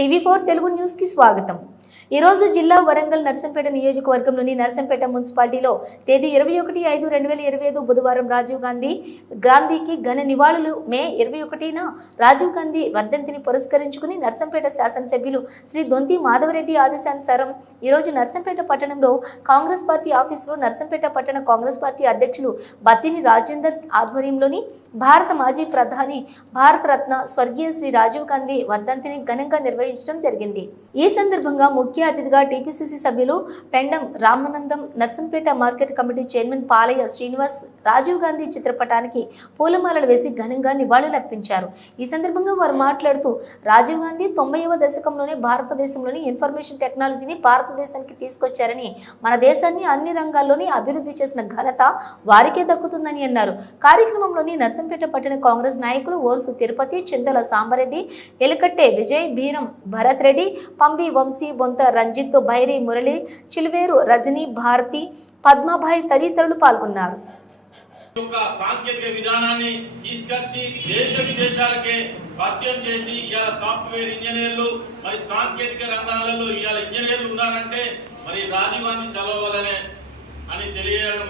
టీవీ4 Telugu news కి స్వాగతం। ఈ రోజు జిల్లా వరంగల్ నర్సంపేట నియోజకవర్గంలోని నర్సంపేట మున్సిపాలిటీలో తేదీ 21/5/2025 బుధవారం రాజీవ్ గాంధీకి ఘన నివాళులు మే 21న రాజీవ్ గాంధీ వర్ధంతిని పురస్కరించుకుని నర్సంపేట శాసనసభ్యులు శ్రీ దొంతి మాధవరెడ్డి ఆదేశానుసారం ఈ రోజు నర్సంపేట పట్టణంలో కాంగ్రెస్ పార్టీ ఆఫీసులో నర్సంపేట పట్టణ కాంగ్రెస్ పార్టీ అధ్యక్షులు బత్తిని రాజేందర్ ఆధ్వర్యంలోని భారత మాజీ ప్రధాని భారత రత్న స్వర్గీయ శ్రీ రాజీవ్ గాంధీ వర్ధంతిని ఘనంగా నిర్వహించడం జరిగింది। ఈ సందర్భంగా ముఖ్య అతిథిగా టీపీసీసీ సభ్యులు Pendam Ramanandam, Narsampet market committee chairman Palaiah Srinivas Rajiv Gandhi చిత్రపటానికి పూలమాలలు వేసి ఘనంగా నివాళులర్పించారు। ఈ సందర్భంగా వారు మాట్లాడుతూ రాజీవ్ గాంధీ 90వ దశకంలోనే భారతదేశంలోని ఇన్ఫర్మేషన్ టెక్నాలజీని భారతదేశానికి తీసుకొచ్చారని, మన దేశాన్ని అన్ని రంగాల్లోని అభివృద్ధి చేసిన ఘనత వారికే దక్కుతుందని అన్నారు। కార్యక్రమంలోని నర్సంపేట పట్టణ కాంగ్రెస్ నాయకులు ఓల్సు తిరుపతి, చింతల సాంబరెడ్డి, ఎలకట్టే విజయ్, బీరం భరత్ రెడ్డి, పంబి వంశీ, బొంత రంజిత్, భైరి మురళి, చిలువేరు రజనీ, భారతి, పద్మాభాయ్ తదితరులు పాల్గొన్నారు। సాంకేతిక విధానాన్ని తీసుకొచ్చి దేశ విదేశాలకే పరిచయం చేసి ఇవాళ సాఫ్ట్వేర్ ఇంజనీర్లు మరి సాంకేతిక రంగాలలో ఇవాళ ఇంజనీర్లు ఉన్నారంటే మరి రాజీవ్ గాంధీ చదవాలనే అని తెలియడం,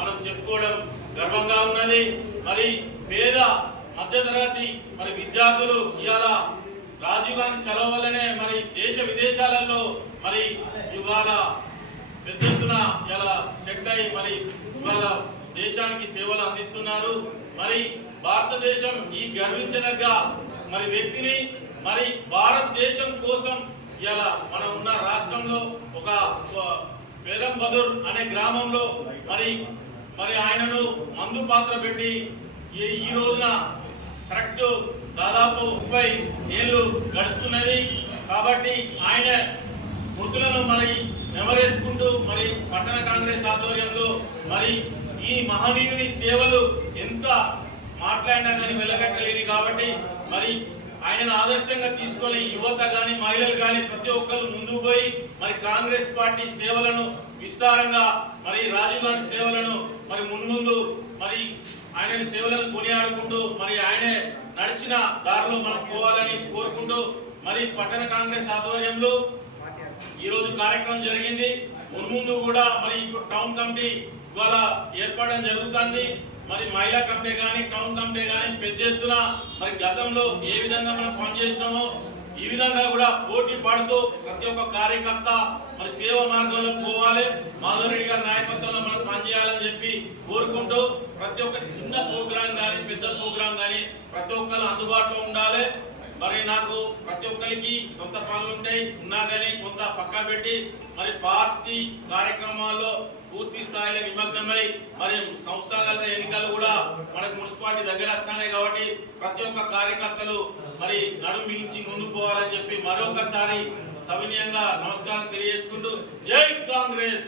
మనం చెప్పుకోవడం గర్వంగా ఉన్నది। మరి పేద మధ్యతరగతి మరి విద్యార్థులు ఇవాళ రాజీవ్ గాంధీ చదవాలనే మరి దేశ విదేశాలలో మరి ఇవాళ పెద్ద ఎత్తున ఇలా సెట్ అయి మరి ఇవాళ దేశానికి సేవలు అందిస్తున్నారు। మరి భారతదేశం ఈ గర్వించదగ్గ మరి వ్యక్తిని మరి భారతదేశం కోసం ఇలా మనం ఉన్న రాష్ట్రంలో ఒక పేరంబదూర్ అనే గ్రామంలో మరి ఆయనను మందు పాత్ర పెట్టి ఈ రోజున కరెక్ట్ దాదాపు 30 ఏళ్ళు గడుస్తున్నది। కాబట్టి ఆయన మృతులను మరి నెమరేసుకుంటూ మరి పట్టణ కాంగ్రెస్ ఆధ్వర్యంలో మరి ఈ మహనీయుని సేవలు ఎంత మాట్లాడినా కానీ వెలగట్టలేని కాబట్టి మరి ఆయనను ఆదర్శంగా తీసుకొని యువత కానీ మహిళలు కానీ ప్రతి ఒక్కరు ముందుకు పోయి మరి కాంగ్రెస్ పార్టీ సేవలను విస్తారంగా మరి రాజీవ్ గాంధీ సేవలను మరి మున్ముందు మరి ఆయన సేవలను కొనియాడుకుంటూ మరి ఆయనే నడిచిన దారిలో మనం పోవాలని కోరుకుంటూ మరి పట్టణ కాంగ్రెస్ ఆధ్వర్యంలో ఈరోజు కార్యక్రమం జరిగింది। మున్ముందు కూడా మరి ఇప్పుడు టౌన్ కమిటీ ఇవాళ ఏర్పడడం జరుగుతుంది। మరి మహిళా కమిటీ కానీ టౌన్ కమిటీ కానీ పెద్ద ఎత్తున మరి గతంలో ఏ విధంగా మనం పనిచేసినామో ఈ విధంగా కూడా పోటీ పడుతూ ప్రతి ఒక్క కార్యకర్త మరి సేవ మార్గంలో పోవాలి, మాధవరెడ్డి గారి నాయకత్వంలో మనం పనిచేయాలని చెప్పి కోరుకుంటూ ప్రతి ఒక్క చిన్న ప్రోగ్రాం కానీ పెద్ద ప్రోగ్రాం కానీ ప్రతి ఒక్కరు అందుబాటులో ఉండాలి। మరి నాకు ప్రతి ఒక్కరికి కొంత పనులు ఉంటాయి ఉన్నా కానీ కొంత పక్కా పెట్టి మరి పార్టీ కార్యక్రమాల్లో పూర్తి స్థాయిలో నిమగ్నమై మరి సంస్థాగత ఎన్నికలు కూడా మనకు మున్సిపాలిటీ దగ్గర వస్తాయి కాబట్టి ప్రతి ఒక్క కార్యకర్తలు మరి నడుం బిగించి ముందుకు పోవాలని చెప్పి మరొకసారి సవినయంగా నమస్కారం తెలియజేసుకుంటూ జై కాంగ్రెస్।